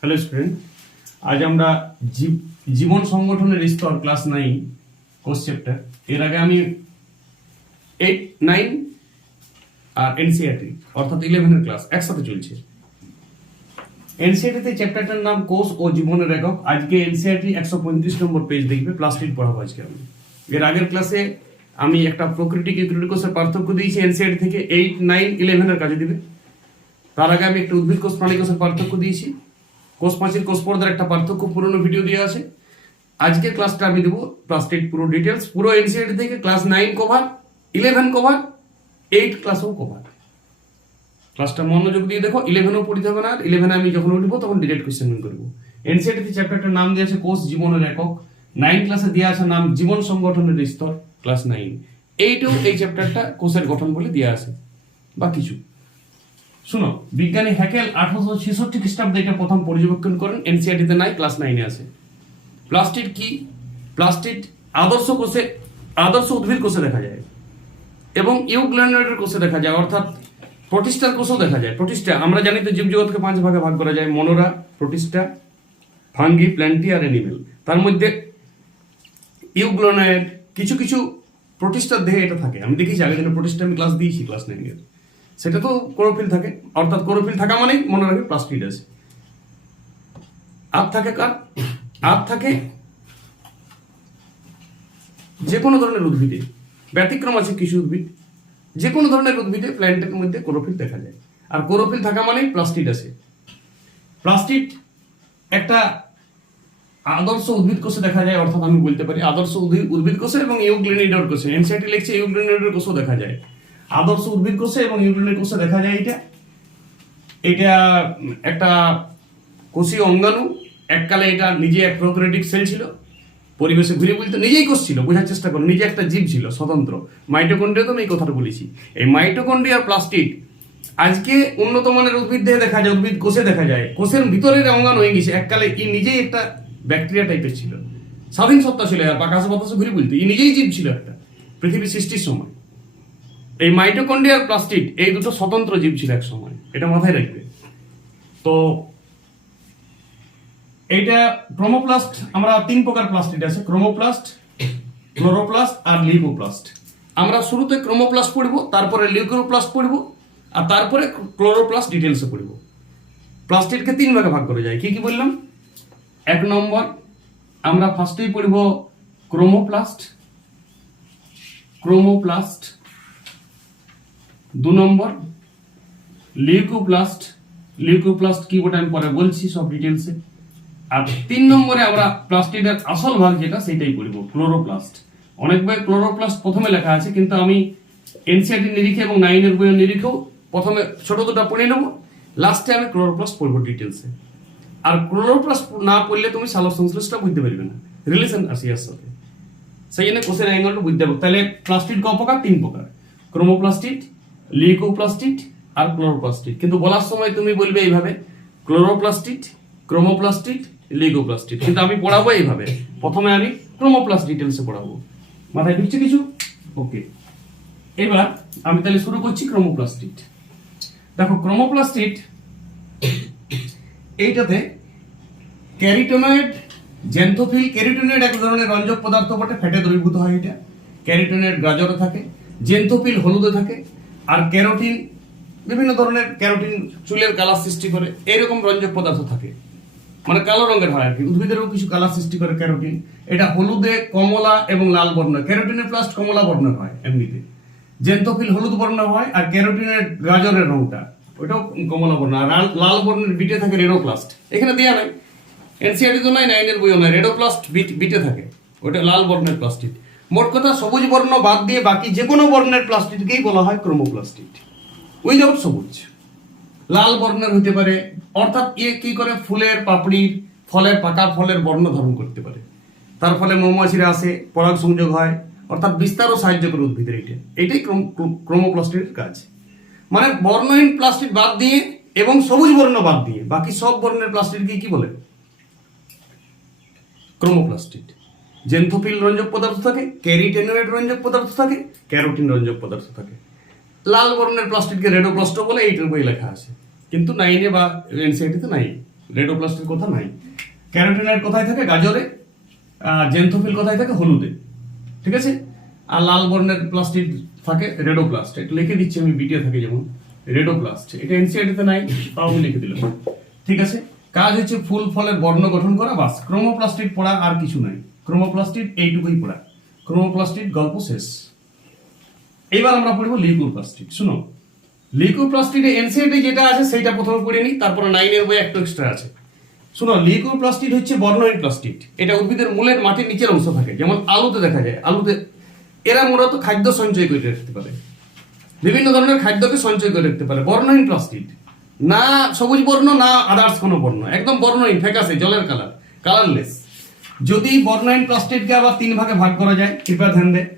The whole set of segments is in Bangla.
হ্যালো স্টুডেন্ট আজ আমরা জীবন সংগঠনের স্তর ক্লাস নাইন কোর্স চ্যাপ্টার এর আগে আমি এইট নাইন আর এনসিআরটি অর্থাৎ ইলেভেনের ক্লাস একসাথে চলছে। এনসিআরটিতে চ্যাপ্টারটার নাম কোর্স ও জীবনের একক। আজকে এনসিআরটি একশো পঁয়ত্রিশ নম্বর পেজ দেখবে প্লাস্টিক পড়াবো আজকে আমি। এর আগের ক্লাসে আমি একটা প্রকৃতিক কোর্সের পার্থক্য দিয়েছি এনসিআরটি থেকে এইট নাইন ইলেভেনের কাজে দিবে। তার আগে আমি একটা উদ্ভিদ কোষ, প্রাণী কোষের পার্থক্য দিয়েছি। কোষ পাঁচির কোষ পর্দার একটা পার্থক্য পুরনো ভিডিও দিয়ে আছে। আজকে ক্লাসটা আমি দেবো ক্লাস টেট পুরো ডিটেলস পুরো এনসিআরটি থেকে class nine cover eleven cover eight ক্লাসও কভার ক্লাসটা মনোযোগ দিয়ে দেখো ইলেভেনও পড়িতে হবে না, আর ইলেভেনে আমি যখন উঠবো তখন ডিরেক্ট কোয়েশ্চেন করব। এনসিআরটি চ্যাপ্টারটার নাম দিয়ে আছে কোষ জীবনের একক। নাইন ক্লাসে দেওয়া আছে নাম জীবন সংগঠনের স্তর ক্লাস নাইন এইটাও এই চ্যাপ্টারটা কোষের গঠন বলে দেওয়া আছে বা কিছু। শুনো, বিজ্ঞানী হ্যাকেল আঠারোশো ছেষট্টি খ্রিস্টাব্দে এটা প্রথম পর্যবেক্ষণ করেন এনসিআরটিতে নাই, ক্লাস নাইনে আছে। প্লাস্টিক কি? প্লাস্টিক আদর্শ কোষে, আদর্শ উদ্ভিদ কোষে দেখা যায়। এবং ইউগ্ল্যানোয়েডের কোষে দেখা যায়, অর্থাৎ প্রতিষ্ঠার কোষও দেখা যায়। প্রতিষ্ঠা, আমরা জানি তো জীবজগৎকে পাঁচ ভাগে ভাগ করা যায়, মনোরা প্রোটিস্টা ফাঙ্গি, প্ল্যান্টি আর অ্যানিমেল তার মধ্যে ইউগ্লোনয়েড কিছু কিছু প্রতিষ্ঠার দেহে এটা থাকে। আমি দেখেছি আগের দিনে প্রোটিস্টা আমি ক্লাস দিয়েছি, ক্লাস নাইনের। সেটা তো ক্লোরোফিল থাকে। অর্থাৎ ক্লোরোফিল থাকা মানেই মনে রাখবে প্লাস্টিড আছে। আর থাকে কার? আর থাকে যে কোনো ধরনের উদ্ভিদে। ব্যতিক্রম আছে কিছু উদ্ভিদ। যে কোনো ধরনের উদ্ভিদে প্ল্যান্টের মধ্যে ক্লোরোফিল দেখা যায়। আর ক্লোরোফিল থাকা মানেই প্লাস্টিড আছে। প্লাস্টিড একটা আদর্শ উদ্ভিদ কোষে দেখা যায়, অর্থাৎ আমি বলতে পারি আদর্শ উদ্ভিদ উদ্ভিদ কোষে এবং ইউগ্লিনিডর কোষে। এনসিআরটি লিখছে ইউগ্লিনিডর কোষও দেখা যায়। আদর্শ উদ্ভিদ কোষে এবং ইউগ্লিনিড কোষে দেখা যায় এটা। এটা একটা কোষীয় অঙ্গাণু। এককালে এটা নিজে এক প্রোক্রেটিক সেল ছিল। পরিবেশে ঘুরে বলতে নিজেই কোষ ছিল, বোঝার চেষ্টা করো, নিজে একটা জীব ছিল, স্বতন্ত্র। মাইটোকন্ড্রিয়া তো আমি এই কথাটা বলেছি। এই মাইটোকন্ড্রিয়ার প্লাস্টিক আজকে উন্নত মানের উদ্ভিদ দেহে দেখা যায়, উদ্ভিদ কোষে দেখা যায়। কোষের ভিতরের অঙ্গাণু হয়ে গেছে এককালে ই নিজেই একটা ব্যাকটেরিয়া টাইপের ছিল। স্বাধীন সত্তা ছিল, আর আকাশে বাতাসে ঘুরে বলতে, ই নিজেই জীব ছিল একটা। পৃথিবী সৃষ্টির সময়। এই মাইটোকন্ড্রিয়ার প্লাস্টিক এই দুটো স্বতন্ত্র জীব ছিল এক সময় এটা মাথায় রাখবে। তো এইটা ক্রোমোপ্লাস্ট, আমরা তিন প্রকার প্লাস্টিক আছে, ক্রোমোপ্লাস্ট, ক্লোরোপ্লাস্ট আর লিউকোপ্লাস্ট। আমরা শুরুতে ক্রোমোপ্লাস্ট পড়ব, তারপরে লিউকোপ্লাস্ট পড়ব, আর তারপরে ক্লোরোপ্লাস্ট ডিটেলসে পড়ব। প্লাস্টিককে তিন ভাগে ভাগ করা যায়, কি কি বললাম? এক নম্বর, আমরা ফার্স্টেই পড়ব ক্রোমোপ্লাস্ট ক্রোমোপ্লাস্ট দু নম্বর লিউকোপ্লাস্ট লিউকোপ্লাস্ট কি ওটা আমি পরে বলছি সব ডিটেলসে আর তিন নম্বরে আমরা প্লাস্টিকের আসল ভাগ যেটা সেটাই পড়ব ক্লোরোপ্লাস্ট অনেক বই ক্লোরোপ্লাস্ট প্রথমে লেখা আছে, কিন্তু আমি এনসিআরটি নিরিখে এবং নাইনের বইয়ের নিরিখেও প্রথমে ছোট দুটো পড়ে নেব লাস্টে আমি ক্লোরোপ্লাস্ট পড়ব ডিটেলসে আর ক্লোরোপ্লাস্ট না পড়লে তুমি সালোক সংশ্লেষটা বুঝতে পারবে না রিলেশন আছে এর সাথে। সেই জন্য কোষের অ্যাঙ্গেলটা বুঝতে পারব তাহলে প্লাস্টিক ক প্রকার? তিন প্রকার। ক্রোমোপ্লাস্টিক লিউকোপ্লাস্টিক আর ক্লোরোপ্লাস্টিক কিন্তু বলার সময় তুমি বলবে এইভাবে ক্লোরোপ্লাস্টিক ক্রোমোপ্লাস্টিক লিগোপ্লাস্টিক কিন্তু আমি পড়াবো এইভাবে। প্রথমে আমি ক্রোমোপ্লাস্ট ডিটেলসে পড়াবো। মাথায় ঢুকছে কিছু? ওকে এবার আমি তাহলে শুরু করছি ক্রোমোপ্লাস্টিক দেখো ক্রোমোপ্লাস্টিক এইটাতে ক্যারিটোনয়েড জেন্থোফিল ক্যারিটোনয়েড এক ধরনের রঞ্জক পদার্থ বটে, ফ্যাটে দ্রবীভূত হয় এটা। ক্যারিটোনয়েড গাজরে থাকে, জেন্থোফিল হলুদে থাকে আর ক্যারোটিন বিভিন্ন ধরনের ক্যারোটিন চুলের কালার সৃষ্টি করে, এইরকম রঞ্জক পদার্থ থাকে। মানে কালো রঙের হয় আর কি উদ্ভিদেরও কিছু কালার সৃষ্টি করে ক্যারোটিন এটা হলুদে কমলা এবং লাল বর্ণ। ক্যারোটিনের প্লাস্ট কমলা বর্ণের হয় এমনিতে। জেন্থোফিল হলুদ বর্ণ হয় আর ক্যারোটিনের গাজরের রংটা। ওইটাও কমলা বর্ণ। আর লাল- বর্ণের বিটে থাকে রেডোপ্লাস্ট এখানে দেওয়া নাই। এনসিআরটি তো নাই নাইনের বইও নাই। রেডোপ্লাস্ট বিট, বিটে থাকে। ওটা লাল বর্ণের প্লাস্টিক মোট কথা সবুজ বর্ণ বাদ দিয়ে বাকি যে কোনো বর্ণের প্লাস্টিককেই বলা হয় ক্রোমোপ্লাস্টিক উইদাউট সবুজ। লাল বর্ণের হতে পারে, অর্থাৎ ইয়ে কি করে? ফুলের পাপড়ির ফলের পাকা ফলের বর্ণ ধারণ করতে পারে। তার ফলে মৌমাছিরা আসে, পরাগ সংযোগ হয়, অর্থাৎ বিস্তারও সাহায্য করে উদ্ভিদের এটা এটাই ক্রোমোপ্লাস্টিকের কাজ। মানে বর্ণহীন প্লাস্টিক বাদ দিয়ে এবং সবুজ বর্ণ বাদ দিয়ে বাকি সব বর্ণের প্লাস্টিককে কি বলে? ক্রোমোপ্লাস্টিক জেন্থোফিল রঞ্জক পদার্থ থাকে ক্যারিটেনোয়েড রঞ্জক পদার্থ থাকে, ক্যারোটিন রঞ্জক পদার্থ থাকে। লাল বর্ণের প্লাস্টিককে রেডোপ্লাস্টো বলে, এইটার বই লেখা আছে। কিন্তু নাইনে বা এনসিআইটিতে নাই। রেডোপ্লাস্টের কথা নাই। ক্যারোটিনয়েড কোথায় থাকে গাজরে জেন্থোফিল কোথায় থাকে হলুদে। ঠিক আছে? আর লাল বর্ণের প্লাস্টিক থাকে রেডোপ্লাস্ট। এটা লিখে দিচ্ছি আমি বিটিয়ে থাকে যেমন, রেডোপ্লাস্ট। এটা এনসিআরটিতে নাই, তাও আমি লিখে দিলাম। ঠিক আছে? কাজ হচ্ছে ফুল ফলের বর্ণ গঠন করা বাস। ক্রোমোপ্লাস্টিক পড়া আর কিছু নাই। ক্রোমোপ্লাস্টিক এইটুকুই পড়া। ক্রোমোপ্লাস্টিক গল্প শেষ। এবার আমরা পড়ব লিউকোপ্লাস্টিক শুনো লিউকোপ্লাস্টিডে এনসিআরটি যেটা আছে সেটা প্রথমে পড়ে নিই, তারপরে নাইনের বই একটু এক্সট্রা আছে। শুনো লিউকোপ্লাস্টিড হচ্ছে বর্ণহীন প্লাস্টিক এটা উদ্ভিদের মূলের মাটির নিচের অংশ থাকে, যেমন আলুতে দেখা যায়। আলুতে, এরা মূলত খাদ্য সঞ্চয় করে রাখতে পারে। বিভিন্ন ধরনের খাদ্যকে সঞ্চয় করে রাখতে পারে। বর্ণহীন প্লাস্টিক না সবুজ বর্ণ, না আদার্স কোনো বর্ণ। একদম বর্ণহীন ফ্যাকাসে জলের কালার কালারলেস যদি বর্ণহীন প্লাস্টিককে আবার তিন ভাগে ভাগ করা যায়, কৃপা ধ্যান দেয়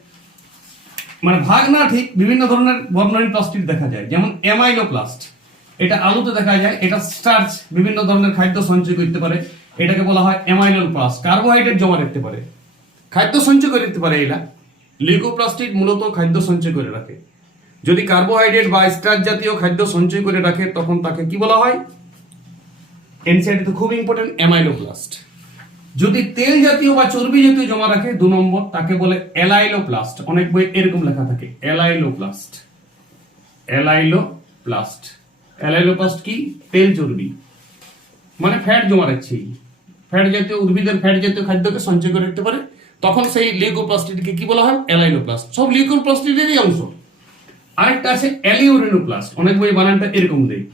মানে ভাগ না ঠিক, বিভিন্ন ধরনের বর্ণাইন প্লাস্টিক দেখা যায়, যেমন অ্যামাইলোপ্লাস্ট এটা আলুতে দেখা যায়, এটা স্টার্চ বিভিন্ন ধরনের খাদ্য সঞ্চয় করতে পারে। এটাকে বলা হয় অ্যামাইলোপ্লাস্ট কার্বোহাইড্রেট জমা রাখতে পারে। খাদ্য সঞ্চয় করে রাখতে পারে এরা। লিউকোপ্লাস্টিক মূলত খাদ্য সঞ্চয় করে রাখে। যদি কার্বোহাইড্রেট বা স্টার্চ জাতীয় খাদ্য সঞ্চয় করে রাখে, তখন তাকে কি বলা হয়? এনসিআরটি তো খুব ইম্পর্টেন্ট অ্যামাইলোপ্লাস্ট যদি তেল জাতীয় বা চর্বি জাতীয় জমা রাখে, দু নম্বর, তাকে বলে এলাইলোপ্লাস্ট অনেক বই এরকম লেখা থাকে এলাইলোপ্লাস্ট এলাইলোপ্লাস্ট এলাইলোপ্লাস্ট কি? তেল চর্বি। মানে ফ্যাট জমা রাখছে। ফ্যাট জাতীয়, উদ্ভিদের ফ্যাট জাতীয় খাদ্যকে সঞ্চয় করে রাখতে পারে। তখন সেই লিউকোপ্লাস্টিডকে কি বলা হয়? এলাইলোপ্লাস্ট সব লিউকোপ্লাস্টিডেরই অংশ। আরেকটা আছে অ্যালিউরিনোপ্লাস্ট। অনেক বই বানানটা এরকম দেয়।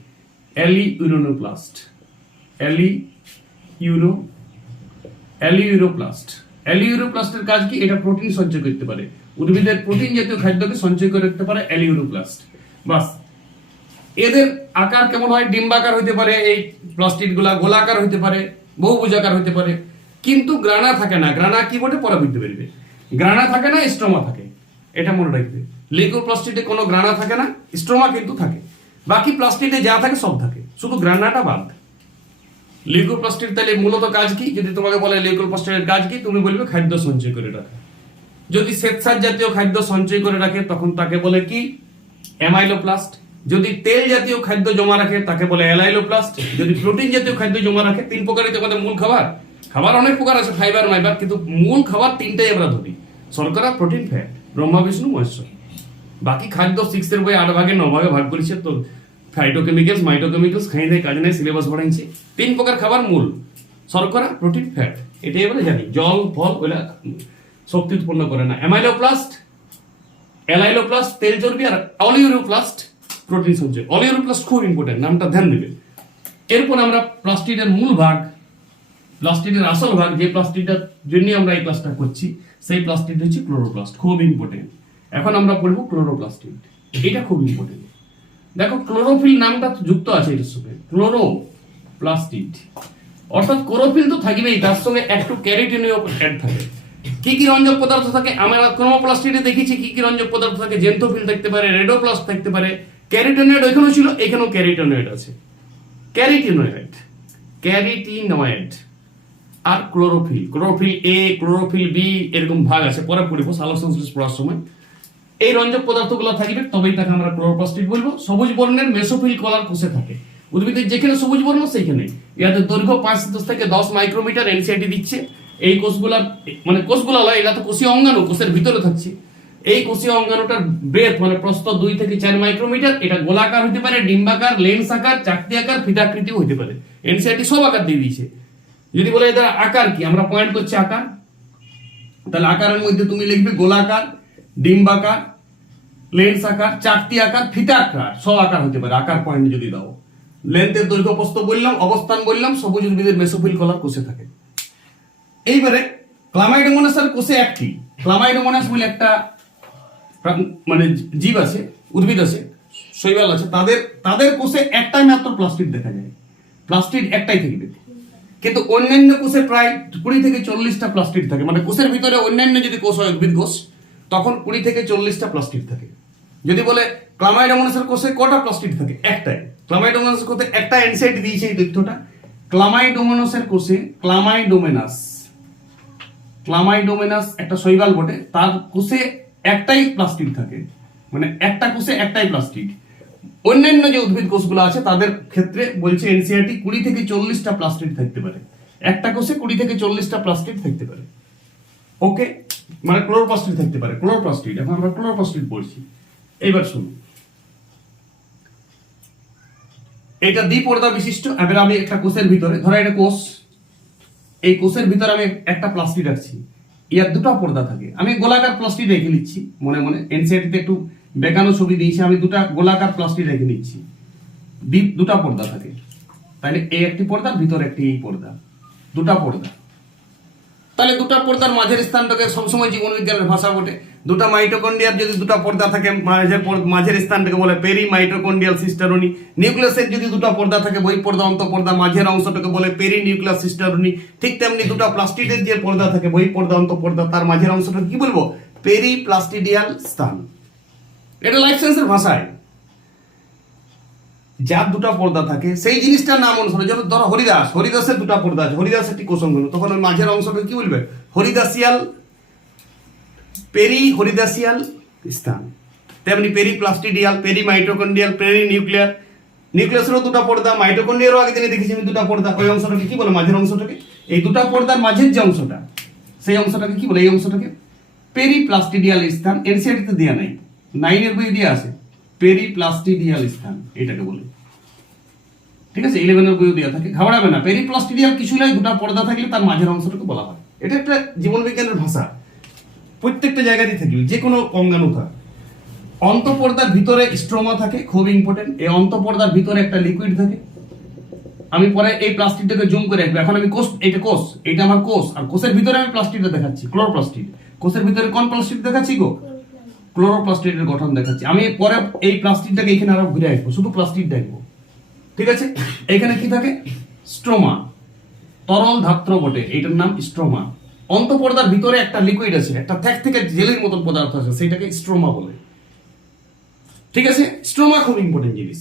অ্যালিউরিনোপ্লাস্ট। অ্যালি ইউরো অ্যালিউরোপ্লাস্ট অ্যালিউরোপ্লাস্টের কাজ কি? এটা প্রোটিন সঞ্চয় করতে পারে। উদ্ভিদের প্রোটিন জাতীয় খাদ্যকে সঞ্চয় করে রাখতে পারে অ্যালিউরোপ্লাস্ট বাস। এদের আকার কেমন হয়? ডিম্বাকার হইতে পারে, এই প্লাস্টিকগুলা গোলাকার হইতে পারে, বহুভুজাকার হইতে পারে। কিন্তু গ্রানা থাকে না। গ্রানা কি বটে? পরে বুঝতে পারবে গ্রানা থাকে না, স্ট্রোমা থাকে। এটা মনে রাখবে। লিকুইড প্লাস্টিকে কোনো গ্রানা থাকে না, স্ট্রোমা কিন্তু থাকে। বাকি প্লাস্টিকে যা থাকে সব থাকে। শুধু গ্রানাটা বাদ। লিউকোপ্লাস্টিক তাহলে মূলত কাজ কি? যদি তোমাকে বলে লিউকোপ্লাস্টিকের কাজ কি, তুমি বলবে খাদ্য সঞ্চয় করে রাখা। যদি শ্বেতসার জাতীয় খাদ্য সঞ্চয় করে রাখে, তখন তাকে বলে কি? অ্যামাইলোপ্লাস্ট। যদি তেল জাতীয় খাদ্য জমা রাখে, তাকে বলে অ্যালাইলোপ্লাস্ট। যদি প্রোটিন জাতীয় খাদ্য জমা রাখে, তিন প্রকারই তো আমাদের মূল খাবার। খাবার অনেক প্রকার আছে, ফাইবার, মাইবার, কিন্তু মূল খাবার তিনটাই আমরা ধরি। শর্করা, প্রোটিন, ফ্যাট, ব্রহ্মা, বিষ্ণু, মহেশ্বর। বাকি খাদ্য সিক্স এর বই আট ভাগে, ন ভাগে ভাগ করেছে, তো ফাইটোকেমিক্যালস মাইটোকেমিক্যালস খাই দেয় কাজ নেই সিলেবাস বাড়াইছে তিন প্রকার খাবার মূল। শর্করা প্রোটিন ফ্যাট এটাই আমরা জানি। জল, ফল ওইটা শক্তি উৎপন্ন করে না। অ্যামাইলোপ্লাস্ট অ্যালাইলোপ্লাস্ট তেল চর্বি আর অলিউরোপ্লাস্ট প্রোটিন সঞ্চয়। অলিউরোপ্লাস্ট খুব ইম্পর্টেন্ট নামটা ধ্যান দেবে এরপর আমরা প্লাস্টিকের মূল ভাগ প্লাস্টিকের আসল ভাগ, যে প্লাস্টিকটার জন্য আমরা এই ক্লাসটা করছি, সেই প্লাস্টিক হচ্ছে ক্লোরোপ্লাস্ট খুব ইম্পর্টেন্ট এখন আমরা পড়ব ক্লোরোপ্লাস্টিক এটা খুব ইম্পর্টেন্ট দেখো, ক্লোরোফিল নামটা যুক্ত আছে এটার সঙ্গে। Chloro plastid. অর্থাৎ ক্লোরোফিল তো থাকবেই, তার সঙ্গে একটু ক্যারিটিনিও অ্যাড থাকে। কি কি রঞ্জক পদার্থ থাকে? আমরা ক্রোমোপ্লাস্টিডে দেখেছি কি কি রঞ্জক পদার্থ থাকে। জেন্থোফিল থাকতে পারে, রেডোপ্লাস্ট থাকতে পারে। ক্যারিটেনয়েড ওইখানেও ছিল, এখানেও ক্যারিটেনয়েড আছে। Carotenoid carotenoid R chlorophyll. Chlorophyll A chlorophyll B এরকম ভাগ আছে। পরে পড়িব সালোক সংশ্লেষ পড়ার সময়। এই রঞ্জক পদার্থগুলো থাকবে, তবেই তাকে আমরা ক্লোরোপ্লাস্টিক বলব। সবুজ বর্ণের মেসোফিল কলার কোষে থাকে। উদ্ভিদের যেখানে সবুজ বর্ণ, সেইখানে। ইয়াদের দৈর্ঘ্য পাঁচ দশ থেকে দশ মাইক্রোমিটার এনসিআইটি দিচ্ছে। এই কোষগুলা মানে কোষগুলো লয় এটা তো কোষীয় অঙ্গাণু, কোষের ভিতরে থাকছে। এই কোষীয় অঙ্গাণুটার ব্রেথ মানে প্রস্থ দুই থেকে চার মাইক্রোমিটার, এটা গোলাকার হতে পারে, ডিম্বাকার, লেন্স আকার, চাকতি আকার, ফিতাকৃতিও হতে পারে। এনসিআইটি সব আকার দিয়ে দিয়েছে। যদি বলে এদের আকার কি? আমরা পয়েন্ট করছি আকার। তাহলে আকারের মধ্যে তুমি লিখবে গোলাকার ডিম্বাকার লেন্স আকার, চারটি আকার, ফিতা আকার সব আকার হতে পারে, আকার পয়েন্ট যদি দাও। লেন্থের দৈর্ঘ্য প্রস্থ বললাম, অবস্থান বললাম, সবুজ উদ্ভিদের মেসোফিল কলার কোষে থাকে। এইবারে ক্লামাইডোমোনাসের কোষে একটি। ক্লামাইডোমোনাস বলে একটা মানে জীব আছে, উদ্ভিদ আছে, শৈবাল আছে, তাদের তাদের কোষে একটাই মাত্র প্লাস্টিক দেখা যায়। প্লাস্টিক একটাই থাকবে কিন্তু অন্যান্য কোষে প্রায় কুড়ি থেকে চল্লিশটা প্লাস্টিক থাকে। মানে কোষের ভিতরে অন্যান্য যদি কোষ হয়, উদ্ভিদ কোষ তখন কুড়ি থেকে চল্লিশটা প্লাস্টিক থাকে। যদি বলে ক্লামাইডোমোনাসের কোষে কটা প্লাস্টিক থাকে? একটাই। ক্লামাইডোমোনাসের কোষে একটা এনসাইট দিয়েছে এই তথ্যটা। ক্লামাইডোমোনাসের কোষে ক্লামাইডোমেনাস। ক্লামাইডোমেনাস একটা শৈবাল বটে। তার কোষে একটাই প্লাস্টিক থাকে। মানে একটা কোষে একটাই প্লাস্টিক অন্যান্য যে উদ্ভিদ কোষগুলো আছে, তাদের ক্ষেত্রে বলছে এনসিআরটি কুড়ি থেকে চল্লিশটা প্লাস্টিড থাকতে পারে। একটা কোষে কুড়ি থেকে চল্লিশটা প্লাস্টিড থাকতে পারে। ওকে? মানে ক্লোরোপ্লাস্টিড থাকতে পারে, ক্লোরোপ্লাস্টিড, এখন আমরা ক্লোরোপ্লাস্টিড পড়ছি এইবার শুনুন। এটা দ্বিপর্দা বিশিষ্ট, এবার আমি একটা কোষের ভিতরে, ধরো এটা কোষ। এই কোষের ভিতরে আমি একটা প্লাস্টিক রাখছি ইয়ার দুটো পর্দা থাকে। আমি গোলাকার প্লাস্টিক রেখে নিচ্ছি, মনে মনে। এনসিআরটিতে একটু বেকানো ছবি দিয়েছি, আমি দুটা গোলাকার প্লাস্টিক রেখে নিচ্ছি। দুটা পর্দা থাকে। তাহলে এই একটি পর্দা, ভিতরে একটি এই পর্দা। দুটা পর্দা। তাহলে দুটা পর্দার মাঝের স্থানটাকে সবসময় জীবনবিজ্ঞানের ভাষা বটে। দুটা মাইটোকন্ড্রিয়ার যদি দুটা পর্দা থাকে, মাঝের মাঝের স্থানটাকে বলে পেরি মাইটোকন্ড্রিয়াল সিস্টারনি। নিউক্লিয়াসের যদি দুটা পর্দা থাকে, বই পর্দা, অন্ত পর্দা, মাঝের অংশটাকে বলে পেরি নিউক্লিয়াস সিস্টারনি। ঠিক তেমনি দুটা প্লাস্টিডের যে পর্দা থাকে, বই পর্দা, অন্ত পর্দা, তার মাঝের অংশটা কি বলব? পেরি প্লাস্টিডিয়াল স্থান। এটা লাইফ সায়েন্সের ভাষায়। যার দুটো পর্দা থাকে, সেই জিনিসটার নাম অনুসারে যেমন ধরো হরিদাস, হরিদাসের দুটো পর্দা আছে হরিদাস একটি কোষঙ্গন তখন ওই মাঝের অংশকে কি বলবে? হরিদাসিয়াল পেরি হরিদাসিয়াল স্থান। তেমনি periplastidial perimitochondrial perinuclear নিউক্লিয়াসেরও দুটো পর্দা, মাইটোকন্ডিয়ারও আগে দিনে দেখেছি আমি দুটো পর্দা। ওই অংশটাকে কি বলে? মাঝের অংশটাকে? এই দুটো পর্দার মাঝের যে অংশটা, সেই অংশটাকে কি বলে? এই অংশটাকে পেরি প্লাস্টিডিয়াল স্থান, এনসিআরটিতে দেওয়া নাই। নাইনের বই দিয়ে আছে। পেরি প্লাস্টিডিয়াল স্থান এটাকে বলে। ঠিক আছে? ইলেভেনের বইও দেওয়া থাকে, ঘাবড়াবে না। পেরিপ্লাস্টিডিয়াল কিছু নাই দুটো পর্দা থাকলে তার মাঝের অংশটাকে বলা হয়। এটা একটা জীবনবিজ্ঞানের ভাষা। প্রত্যেকটা জায়গাতেই থাকবে যে কোনো অঙ্গাণু থাক অন্তঃপর্দার ভিতরে স্ট্রোমা থাকে, খুব ইম্পর্টেন্ট এই অন্তঃপর্দার ভিতরে একটা লিকুইড থাকে। আমি পরে এই প্লাস্টিকটাকে জুম করে রাখব এখন আমি কোষ এটা কোষ এটা আমার কোষ। আর কোষের ভিতরে আমি প্লাস্টিকটা দেখাচ্ছি ক্লোরোপ্লাস্টিক কোষের ভিতরে কোন প্লাস্টিক দেখাচ্ছি গো? ক্লোরোপ্লাস্টিকের গঠন দেখাচ্ছি। আমি পরে এই প্লাস্টিকটাকে এখানে আরও ঘুরে আসব, শুধু প্লাস্টিক দেখব। ঠিক আছে? এখানে কি থাকে? স্ট্রোমা। তরল ধাত্র বটে এটার নাম স্ট্রোমা। অন্তঃপর্দার ভিতরে একটা লিকুইড আছে, একটা থ্যাক থেকে জেলের মতন পদার্থ আছে, সেটাকে স্ট্রোমা বলে। ঠিক আছে? স্ট্রোমা খুব ইম্পর্টেন্ট জিনিস।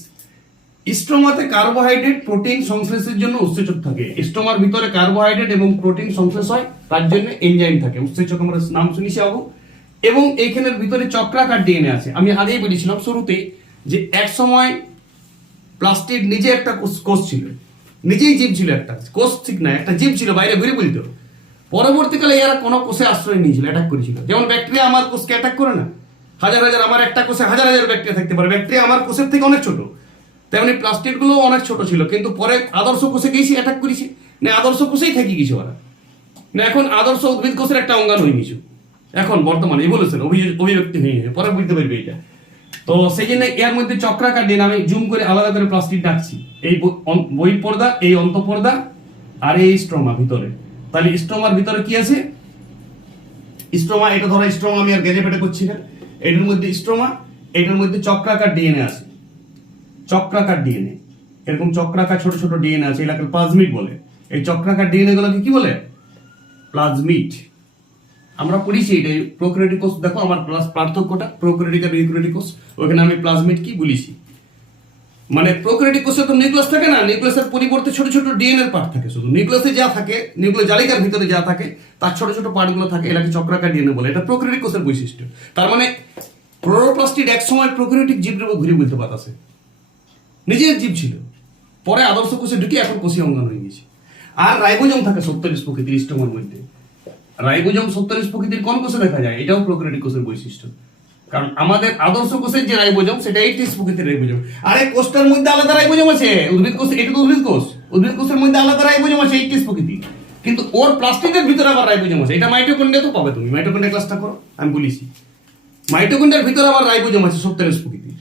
স্ট্রোমাতে কার্বোহাইড্রেট প্রোটিন সংশ্লেষের জন্য উৎসেচক থাকে। স্টোমার ভিতরে কার্বোহাইড্রেট এবং প্রোটিন সংশ্লেষ হয়, তার জন্য এনজাইম থাকে। উৎসেচক আমরা নাম শুনেছি আবু এবং এইখানের ভিতরে চক্রাকার ডিএনএ আছে। আমি আগেই বলেছিলাম শুরুতে যে এক সময় প্লাস্টিক নিজে একটা কোষ ছিল। নিজেই জীব ছিল একটা। কোষ ঠিক না একটা জীব ছিল, বাইরে ঘুরে বলতো। পরবর্তীকালে এরা কোনো কোষে আশ্রয় নিয়েছিল অ্যাটাক করেছিল। যেমন ব্যাকটেরিয়া আমার কোষকে অ্যাটাক করে না। হাজার হাজার, আমার একটা কোষে হাজার হাজার ব্যাকটেরিয়া থাকতে পারে। ব্যাকটেরিয়া আমার কোষের থেকে অনেক ছোট। তেমনি প্লাস্টিকগুলো অনেক ছোট ছিল, কিন্তু পরে আদর্শ কোষে গেছি অ্যাটাক করেছি। না, আদর্শ কোষেই থাকি কিছু ওরা। না, এখন আদর্শ উদ্ভিদ কোষের একটা অঙ্গান হয়ে গেছে এখন বর্তমানে ইভলিউশন অভিব্যক্তি হয়ে পরে বুঝতে পারবে এটা। তো সেই জন্য এর মধ্যে চক্রাকার দিন আমি জুম করে আলাদা করে প্লাস্টিক ডাকছি। এই বই পর্দা, এই অন্তঃপর্দা আর এই স্ট্রোমা ভিতরে। তাহলে স্ট্রোমার ভিতরে কি আছে? স্ট্রোমা, এটা ধরো স্ট্রোমা, আমি আর গেজে পেটে করছি না। এটার মধ্যে স্ট্রোমা, এটার মধ্যে চক্রাকার ডিএনএ আছে। চক্রাকার ডিএনএ, এরকম চক্রাকার ছোট ছোট ডিএনএ আছে এলাকার প্লাজমিড বলে। এই চক্রাকার ডিএনএ গুলোকে কি বলে? প্লাজমিড। আমরা পড়েছি এটা প্রোক্রেটিক কোষ দেখো আমার প্লাস পার্থক্যটা প্রোক্রেটিক আর ইউক্রেটিক কোষ ওখানে আমি প্লাজমিড কি বলেছি? মানে প্রোক্রেটিক কোষে তো নিউক্লিয়াস থাকে না নিউক্লিয়াসের পরিবর্তে ছোট ছোট ডিএনএর পার্ট থাকে, শুধু নিউক্লিয়াসে যা থাকে নিউক্লিয়াস জালিকার ভিতরে যা থাকে, তার ছোট ছোট পার্টগুলো থাকে, এটাকে চক্রাকার ডিএনএ বলে, এটা প্রোক্রেটিক কোষের বৈশিষ্ট্য। তার মানে ক্লোরোপ্লাস্টিড এক সময় প্রোক্রেটিক জীবের উপর ঘুরে বলতে পারতাছে নিজের জীব ছিল। পরে আদর্শ কোষে ঢুকে এখন কোষী অঙ্গান হয়ে গেছে। আর রাইবোজম থাকে সত্তরিশ প্রকৃতির স্টোমার মধ্যে। রাইবোজম সত্তরিশ প্রকৃতির কোন কোষে দেখা যায়? এটাও প্রোক্রেটিক কোষের বৈশিষ্ট্য। কারণ আমাদের আদর্শ কোষের যে রাইবোজম সেটা এইটিস প্রকৃতির রাইবোজম আরে, কোষটার মধ্যে আলাদা রাইবোজম আছে। উদ্ভিদ কোষ, এটা তো উদ্ভিদ কোষ। উদ্ভিদ কোষের মধ্যে আলাদা রাইবোজম আছে এইটিস প্রকৃতি কিন্তু ওর প্লাস্টিকের ভিতরে আবার রাইবোজম আছে। এটা মাইটোকন্ড্রিয়া তো পাবে তুমি। মাইটোকন্ড্রিয়া ক্লাসটা করো, আমি বলেছি। মাইটোকন্ড্রিয়ার ভিতরে আবার রাইবোজম আছে সত্তরিশ প্রকৃতি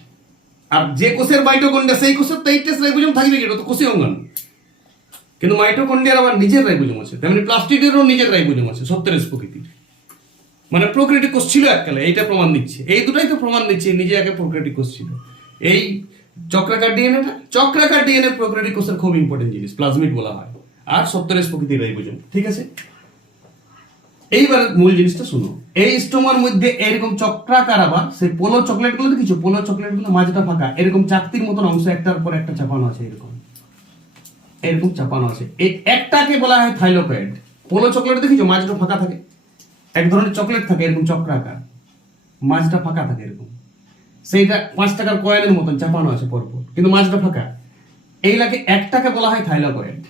আর যে কোষের মাইটোকন্ড্রিয়া, সেই কোষের তো এইটিস রাইবোজম থাকবে এটা তো কোষী অঙ্গাণু। কিন্তু মাইটোকন্ড্রিয়ার আবার নিজের রাইবোজম আছে। তেমনি প্লাস্টিকেরও নিজের রাইবোজম আছে সত্তরের প্রকৃতির মানে প্রকৃতি কোষ ছিল এককালে, এইটা প্রমাণ দিচ্ছে। এই দুটাই তো প্রমাণ দিচ্ছে নিজে আগে প্রকৃতি কোষ ছিল। এই চক্রাকার ডিএনএটা চক্রাকার ডিএনএ প্রকৃতি কোষের খুব ইম্পর্টেন্ট জিনিস প্লাজমিড বলা হয়। আর সত্তরের প্রকৃতির রাইবোজম ঠিক আছে? এইবার মূল জিনিসটা শুনো, এই স্টোমার মধ্যে এরকম চক্রাকার আবার, সেই পোলো চকলেটগুলো দেখেছ পোলো চকলেটগুলো মাঝটা ফাঁকা, এরকম চাকতির মতন অংশ একটার পর একটা চাপানো আছে এরকম। এরকম চাপানো আছে। এই একটাকে বলা হয় থাইলোকয়েড পোলো চকলেট দেখেছ? মাঝটা ফাঁকা থাকে। এক ধরনের চকলেট থাকে, এরকম চক্রাকার। মাঝটা ফাঁকা থাকে এরকম। সেইটা পাঁচ টাকার কয়েনের মতন চাপানো আছে পরপর। কিন্তু মাঝটা ফাঁকা। এইগুলাকে এক টাকা বলা হয় থাইলাকয়েড।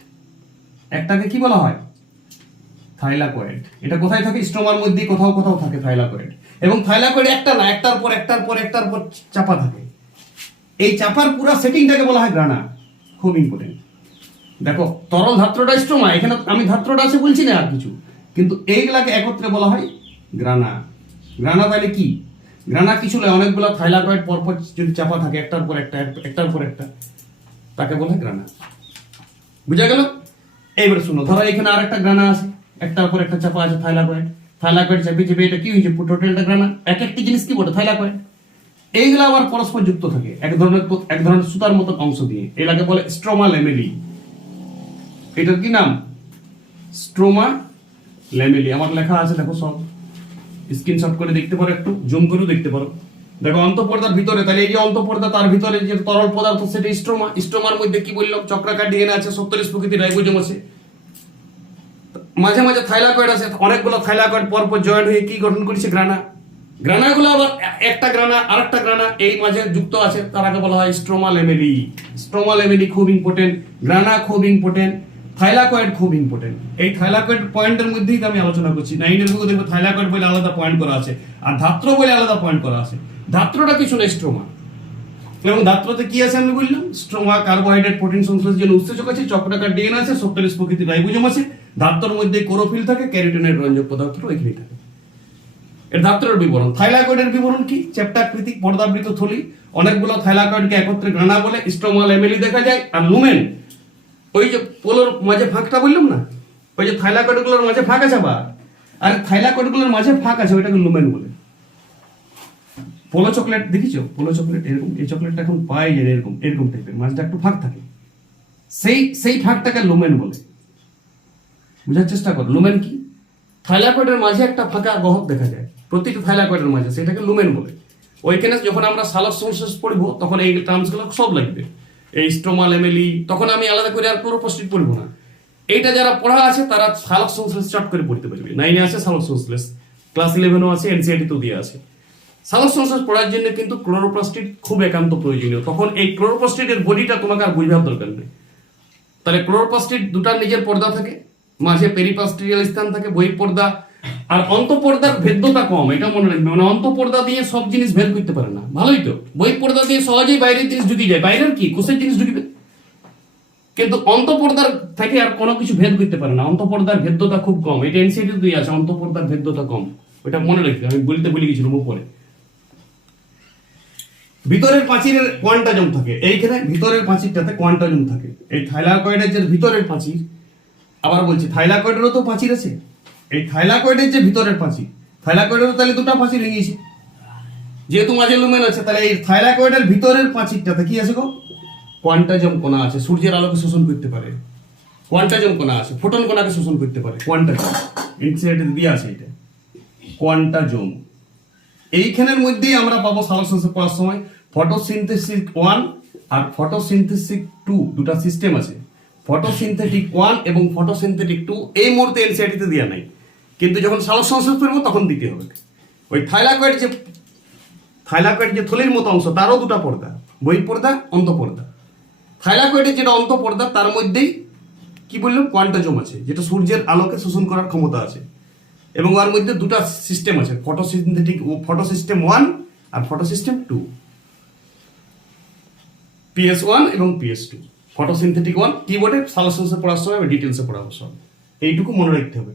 একটাকে কি বলা হয়? থাইলাকয়েড। এটা কোথায় থাকে? স্টোমার মধ্যে কোথাও কোথাও থাকে থাইলাকয়েড। এবং থাইলাকয়েড একটা না, একটার পর একটার পর একটার পর চাপা থাকে। এই চাপার পুরো সেটিংটাকে বলা হয় গ্রানা। খুব ইম্পর্টেন্ট দেখো, তরল ধাত্রটা স্টোমা, এখানে আমি ধাত্রটা আছে বলছি না আর কিছু। কিন্তু এইগুলাকে একত্রে বলা হয় গ্রানা। গ্রানা তাহলে কি? গ্রানা কিছু নয়, অনেকগুলো থাইলাকয়েড পরপর যদি চাপা থাকে, একটার পর একটা, একটার পর একটা, তাকে বলে গ্রানা। বুঝা গেল? এইবারে শুনো, ধরো এখানে আর একটা গ্রানা আছে, একটার পর একটা চাপা আছে থাইলাকয়েড। থাইলাকয়েড চাপে চেপে এটা কি হয়েছে? টোটালটা গ্রানা। এক একটি জিনিস কি বলে থাইলাকয়েড। এইগুলো আবার পরস্পর যুক্ত থাকে, এক ধরনের এক ধরনের সুতার মতন অংশ দিয়ে। এটাকে বলে স্ট্রোমা লেমেলি এটার কি নাম? Stroma lamellae. আমার লেখা আছে, দেখো সব। স্ক্রিনশট করে দেখতে পারো একটু, জুম করেও দেখতে পারো। দেখো, অন্তঃপর্দার ভিতরে, তাহলে এই যে অন্তঃপর্দা, তার ভিতরে যে তরল পদার্থ, সেটা স্ট্রোমা। স্ট্রোমার মধ্যে কি বললাম? চক্রাকার ডিএনএ আছে, সত্তরিশ প্রকৃতির রাইবোজোম আছে। মাঝে মাঝে থাইলাকয়েড আছে, অনেকগুলো থাইলাকয়েড পরপর জয়েন্ট হয়ে কি গঠন করেছে? গ্রানা। গ্রানাগুলো আবার একটা গ্রানা, আরেকটা গ্রানা, এই মাঝে যুক্ত আছে তারাকে বলা হয় স্ট্রোমা লেমেলি স্ট্রোমা লেমেলি খুব ইম্পর্টেন্ট গ্রানা খুব ইম্পর্টেন্ট থাইলাকয়েড খুব ইম্পর্টেন্ট এই থাইলাকয়েড পয়েন্টের মধ্যেই তো আমি আলোচনা করছি। নাইনের বুকে দেখব থাইলাকয়েড বলে আলাদা পয়েন্ট করা আছে, আর ধাত্র বলে আলাদা পয়েন্ট করা আছে। ধাত্রটা কিছু না স্ট্রোমা এবং ধাত্রতে কি আছে আমি বললাম? স্ট্রোমা কার্বোহাইড্রেট প্রোটিন সংশ্লেষের জন্য উৎসেচক আছে, চক্রাকার ডিএনএ আছে সত্তরিশ প্রকৃতির রাইবোজোম আছে। ধাত্রর মধ্যে কোরোফিল থাকে ক্যারোটিনের রঞ্জক পদার্থ এখানেই থাকে। এর ধাত্রের বিবরণ। থাইলাকয়েডের বিবরণ কি? চ্যাপ্টাকৃতিক পর্দাবৃত থলি। অনেকগুলো থাইলাকয়েডকে একত্রে গ্রানা বলে স্ট্রোমাল এমেলি দেখা যায়, আর লুমেন ওই যে পোলোর মাঝে ফাঁকটা বললাম না? ওই যে থাইলাকয়েডগুলোর মাঝে ফাঁক আছে আবার? আর থাইলাকয়েডগুলোর মাঝে ফাঁক আছে ওইটাকে লুমেন বলে। পোলো চকলেট দেখিছো? পোলো চকলেট এরকম, এই চকলেটটা এখন পাই যায় এরকম এরকম টাইপের মাঝটা একটু ফাঁক থাকে। সেই সেই ফাঁকটাকে লুমেন বলে। বোঝার চেষ্টা কর, লুমেন কি? থাইলাকয়েডের মাঝে একটা ফাঁকা গহক দেখা যায়। প্রতিটি থাইলাকয়েডের মাঝে, সেটাকে লুমেন বলে। ওইখানে যখন আমরা সালক সংশ্লেষ পড়ব, তখন এই টার্মসগুলো সব লাগবে। এই স্টোমাল এমেলি, তখন আমি আলাদা করে আর ক্লোরোপ্লাস্টিক পড়ব না। এইটা যারা পড়া আছে, তারা সালক সংশ্লেষ চট করে পড়তে পারবে। নাইনে আছে সালক সংশ্লেষ, ক্লাস ইলেভেনও আছে এনসিআরটি তেও দিয়ে আছে। সালক সংশ্লেষ পড়ার জন্য কিন্তু ক্লোরোপ্লাস্টিক খুব একান্ত প্রয়োজনীয়। তখন এই ক্লোরোপ্লাস্টিকের বডিটা তোমাকে আর বুঝবার দরকার নেই। তাহলে ক্লোরোপ্লাস্টিক দুটা নিজের পর্দা থাকে, মাঝে পেরিপাস্ট্রিয়াল স্থান থাকে বই পর্দা আর অন্তঃপর্দার ভেদ্যতা কম, এটা মনে রাখবে। মানে অন্তঃপর্দা দিয়ে সব জিনিস ভেদ করতে পারে না। ভালোই তো। বই পর্দা দিয়ে সহজেই বাইরের জিনিস ঢুকে যায়। বাইরের কি? কোষের জিনিস ঢুকবে কিন্তু অন্তঃপর্দার থেকে আর কোনো কিছু ভেদ করতে পারে না। অন্তঃপর্দার ভেদ্যতা খুব কম। এটা এনসিটি দুই আছে, অন্তঃপর্দার ভেদ্যতা কম। ওটা মনে রাখবে আমি বলতে বলে গেছিলাম উপরে। ভিতরের পাঁচিরের কোয়ান্টাজম থাকে। এইখানে ভিতরের পাঁচিরটাতে কোয়ান্টাজম থাকে। এই থাইলাকয়েডের যে ভিতরের পাঁচির আবার বলছি, থাইলাকয়েডেরও তো পাঁচির আছে? এই থাইলাকয়েডের যে ভিতরের পাঁচির থাইলাকয়েডেরও তাহলে দুটো হয়ে গিয়েছে যেহেতু মাঝে লুমেন আছে, তাহলে এই থাইলাকয়েডের ভিতরের পাঁচিরটাতে কি আছে গো? কোয়ান্টাজম কোনা আছে, সূর্যের আলোকে শোষণ করতে পারে। কোয়ান্টাজম কোনা আছে, ফোটন কোনাকে শোষণ করতে পারে, কোয়ান্টাজম। ইনসিডেন্ট দিয়ে আছে এটা। কোয়ান্টাজম। এইখানের মধ্যেই আমরা পাবো সালোকসংশ্লেষ পড়ার সময়। ফটোসিনথেসিস ওয়ান আর ফটোসিনথেসিস টু, দুটা সিস্টেম আছে। ফটোসিনথেটিক ওয়ান এবং ফটোসিনথেটিক টু এই মুহূর্তে এনসিআরটিতে দেওয়া নাই। কিন্তু যখন সালোক সংশ্লেষ করব, তখন দিতে হবে। ওই থাইলাকয়েড যে থাইলাকয়েড যে থলির মতো অংশ, তারও দুটো পর্দা, বহির পর্দা অন্তঃপর্দা থাইলাকয়েডের যেটা অন্তঃপর্দা তার মধ্যেই কি বললাম? কোয়ান্টাজম আছে, যেটা সূর্যের আলোকে শোষণ করার ক্ষমতা আছে। এবং ওর মধ্যে দুটো সিস্টেম আছে photo photosynthetic photo system one আর photo system two PS one এবং পিএস টু ফটোসিনথেটিক ওয়ান কিবোর্ডে সালসেন্সে পড়ার সময় ডিটেলসে পড়ার সময়। এইটুকু মনে রাখতে হবে।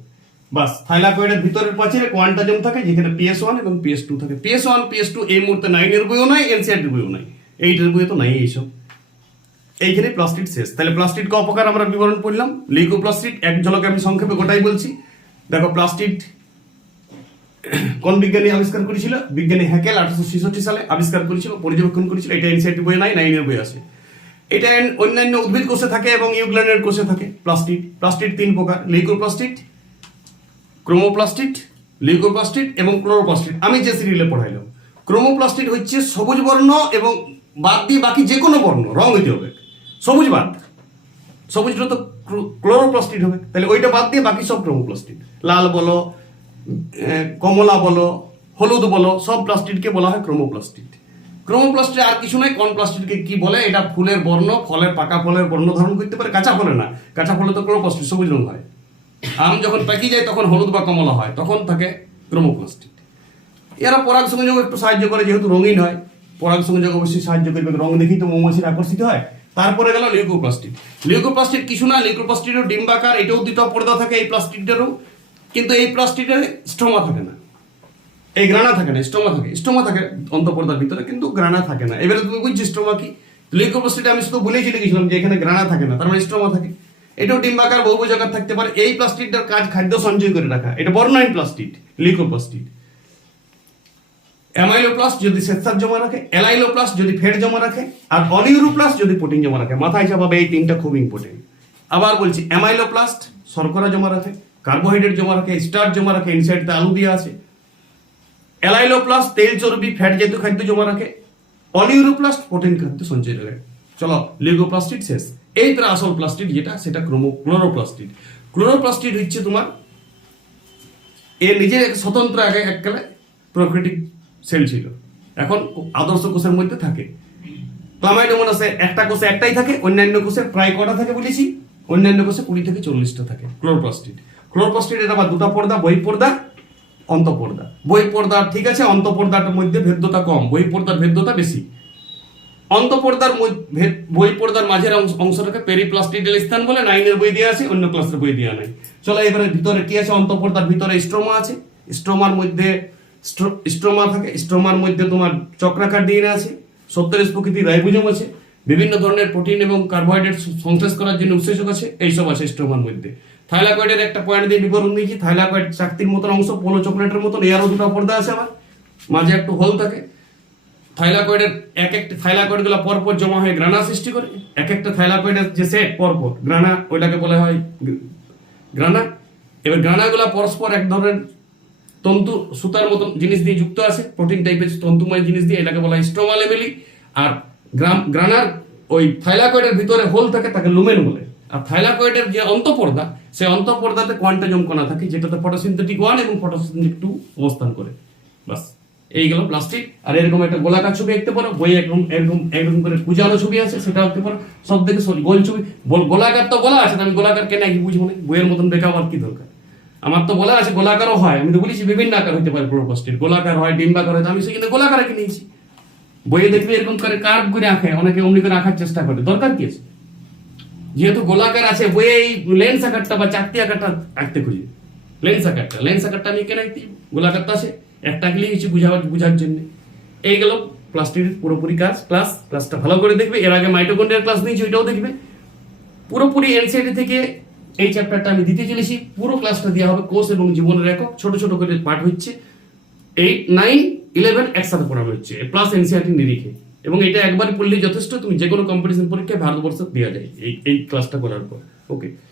বাস থাইলাকয়েডের ভিতরের পাঁচিরে কোয়ান্টাজম থাকে, যেখানে পিএস ওয়ান এবং পিএস টু থাকে। পিএস ওয়ান পিএস টু এই মুহূর্তে নাইনের বইও নাই এনসিআরটির বইও নাই। এইটের বইও তো নাই এইসব। এইখানে প্লাস্টিক শেষ। তাহলে প্লাস্টিক অপকার আমরা বিবরণ পড়লাম? লিগো প্লাস্টিক এক ঝলকে আমি সংক্ষেপে গোটাই বলছি। দেখো প্লাস্টিক কোন বিজ্ঞানী আবিষ্কার করেছিল? বিজ্ঞানী হ্যাকেল আঠারোশো ছেষট্টি সালে আবিষ্কার করেছিল, পর্যবেক্ষণ করেছিল। এটা এনসিআরটি বই নাই নাইনের বই আছে। এটা অন্যান্য উদ্ভিদ কোষে থাকে এবং ইউগ্ল্যান্ডের কোষে থাকে। প্লাস্টিক প্লাস্টিক তিন প্রকার। লিকোপ্লাস্টিক ক্রোমোপ্লাস্টিক লিউকোপ্লাস্টিক এবং ক্লোরোপ্লাস্টিক আমি যে সিরিয়ালে পড়াইলাম। ক্রোমোপ্লাস্টিড হচ্ছে সবুজ বর্ণ এবং বাদ দিয়ে বাকি যে কোনো বর্ণ, রং হইতে হবে। সবুজ বাদ। সবুজটা তো ক্লো- ক্লোরোপ্লাস্টিক হবে। তাহলে ওইটা বাদ দিয়ে বাকি সব ক্রোমোপ্লাস্টিড। লাল বলো কমলা বলো, হলুদ বলো, সব প্লাস্টিডকে বলা হয় ক্রোমোপ্লাস্টিক ক্রোমোপ্লাস্টে আর কিছু নয় কর্নপ্লাস্টিডকে কি বলে? এটা ফুলের বর্ণ, ফলের পাকা ফলের বর্ণ ধারণ করতে পারে, কাঁচা ফলে না। কাঁচা ফলে তো ক্রোমোপ্লাস্টিড, সবুজ রঙ হয়। আম যখন পাকি যায়, তখন হলুদ বা কমলা হয়, তখন থাকে ক্রোমোপ্লাস্টিড এরা পরাগ সংযোগ একটু সাহায্য করে, যেহেতু রঙিন হয়, পরাগ সংযোগ অবশ্যই সাহায্য করবে রং দেখেই তো মৌমাছির আকর্ষিত হয়। তারপরে গেল লিউকোপ্লাস্টিড লিউকোপ্লাস্টিক কিছু না লিউকোপ্লাস্টিডও ডিম্বাকার, এটাও দুটো পর্দা থাকে এই প্লাস্টিকটারও কিন্তু এই প্লাস্টিকের স্টোমা থাকে না। এই গ্রানা থাকে না স্টোমা থাকে। স্টোমা থাকে অন্তঃপর্দার ভিতরে, কিন্তু গ্রানা থাকে না। এবারে তুমি বুঝছি স্টোমা কি? লিউকোপ্লাস্টিডে আমি শুধু বলেই চলে গেছিলাম যে এখানে গ্রানা থাকে না, তার মানে স্টোমা থাকে। এটাও ডিম্বাকার বহুভুজ থাকতে পারে। এই প্লাস্টিকটার কাজ খাদ্য সঞ্চয় করে রাখা। এটা বর্ণহীন প্লাস্টিক লিউকোপ্লাস্টিড অ্যামাইলোপ্লাস্ট যদি শ্বেতসার জমা রাখে, অ্যালাইলোপ্লাস্ট যদি ফ্যাট জমা রাখে, আর অনিউরোপ্লাস্ট যদি প্রোটিন জমা রাখে। মাথায় হিসাবে এই তিনটা খুব ইম্পর্টেন্ট আবার বলছি, অ্যামাইলোপ্লাস্ট শর্করা জমা রাখে, কার্বোহাইড্রেট জমা রাখে, স্টার্চ জমা রাখে, ইনসাইডতে আলু দিয়ে আছে। অ্যালাইলোপ্লাস্ট তেল, চর্বি, ফ্যাট জাতীয় খাদ্য জমা রাখে। অলিউরোপ্লাস্ট প্রোটিন খাদ্য সঞ্চয় রাখে চলো লিগোপ্লাস্টিক শেষ। এই আসল প্লাস্টিক যেটা, সেটা ক্রোমো ক্লোরোপ্লাস্টিড। ক্লোরোপ্লাস্টিক হচ্ছে তোমার এর নিজের এক স্বতন্ত্র আগে এককালে প্রকৃতিক সেল ছিল। এখন আদর্শ কোষের মধ্যে থাকে। ক্লামাইডোমোনাসে একটা কোষে একটাই থাকে, অন্যান্য কোষে প্রায় কটা থাকে বলেছি? অন্যান্য কোষে কুড়ি থেকে চল্লিশটা থাকে। ক্লোরোপ্লাস্টিড। ক্লোরোপ্লাস্টিডের আবার দুটো পর্দা, বই পর্দা, অন্তঃপর্দা। বই পর্দা ঠিক আছে অন্তঃপর্দাটার মধ্যে ভেদ্যতা কম, বই পর্দার ভেদ্যতা বেশি। অন্তঃপর্দার বই পর্দার মাঝের অংশ- অংশটাকে পেরিপ্লাস্টিডেল স্থান বলে নাইনের বই দিয়ে আছে, অন্য ক্লাসের বই দেওয়া নাই। চলো এবারে ভিতরে কি আছে? অন্তঃপর্দার ভিতরে স্ট্রোমা আছে। স্ট্রোমার মধ্যে স্ট্রো- স্ট্রোমা থাকে। স্ট্রোমার মধ্যে তোমার চক্রাকার ডিএনএ আছে। সত্তরের প্রকৃতির রাইবোজম আছে। বিভিন্ন ধরনের প্রোটিন এবং কার্বোহাইড্রেট সংশ্লেষ করার জন্য উৎসেচক আছে। এইসব আছে স্ট্রোমার মধ্যে। থাইলাকয়েডের একটা পয়েন্ট দিয়ে বিবরণ দিয়েছি। থাইলাকয়েড চাকতির মতন অংশ পোলো চকলেটের মতন এরও দুটো পর্দা আছে আবার মাঝে একটু হোল থাকে। থাইলাকয়েডের এক একটা থাইলাকয়েডগুলো পরপর জমা হয়ে গ্রানা সৃষ্টি করে। এক একটা থাইলাকয়েডের যে সেট পরপর, গ্রানা, ওইটাকে বলা হয় গ্রানা। এবার গ্রানাগুলো পরস্পর এক ধরনের তন্তু, সুতার মতন জিনিস দিয়ে যুক্ত আছে, প্রোটিন টাইপের তন্তুময় জিনিস দিয়ে এটাকে বলা হয় স্ট্রোমা লেভেলি আর গ্রাম, গ্রানার ওই থাইলাকয়েডের ভিতরে হোল থাকে, তাকে লুমেন বলে। আর থাইলাকয়েডের যে অন্তঃপর্দা, সেই অন্তঃপর্দাতে কোয়ান্টাজম কণা থাকে, যেটাতে ফটোসিনথেটিক ওয়ান এবং ফটোসিনথেটিক টু অবস্থান করে। বাস। এই গেল প্লাস্টিক আর এরকম একটা গোলাকার ছবি দেখতে পারো, বই একদম একদম একদম করে কুজানো ছবি আছে সেটা দেখতে পারো। সব থেকে গোল ছবি। গোলাকার তো বলা আছে আমি গোলাকার কেন কি বুঝব না? বইয়ের মতন দেখা আমার কি দরকার? আমার তো বলা আছে, গোলাকারও হয়। আমি তো বলেছি বিভিন্ন আকার হতে পারে ক্লোরোপ্লাস্টিক গোলাকার হয়, ডিম্বাকার হয় আমি সেখানে গোলাকার কি নিয়েছি। বইয়ে দেখবে এরকম করে কার্ভ করে আঁকে, অনেকে অমনি করে আঁকার চেষ্টা করে। দরকার কি আছে? যেহেতু গোলাকার আছে বইয়ে এই লেন্স আকারটা বা চাকতি আকারটা আঁকতে খুঁজি। লেন্স আকারটা লেন্স আকারটা আমি কেন আঁকতে গোলাকারটা আছে। একটা আঁকলেই হচ্ছে বুঝাবার বুঝার জন্য। এই গেল প্লাস্টিকের পুরোপুরি কাজ। ক্লাস ক্লাসটা ভালো করে দেখবে। এর আগে মাইটোকন্ড্রিয়ার ক্লাস নিয়েছি, ওইটাও দেখবে। পুরোপুরি এনসিআরটি থেকে এই চ্যাপ্টারটা আমি দিতে চলেছি। পুরো ক্লাসটা দেওয়া হবে কোর্স এবং জীবনের একক। ছোট ছোট করে পাঠ হচ্ছে। এইট নাইন ইলেভেন একসাথে পড়ানো হচ্ছে। প্লাস এনসিআরটি নিরিখে। এবং এটা একবার পড়লেই যথেষ্ট। তুমি যে কোনো কম্পিটিশন পরীক্ষায় ভারতবর্ষ দেওয়া যায়। এই এই ক্লাসটা করার পর। ওকে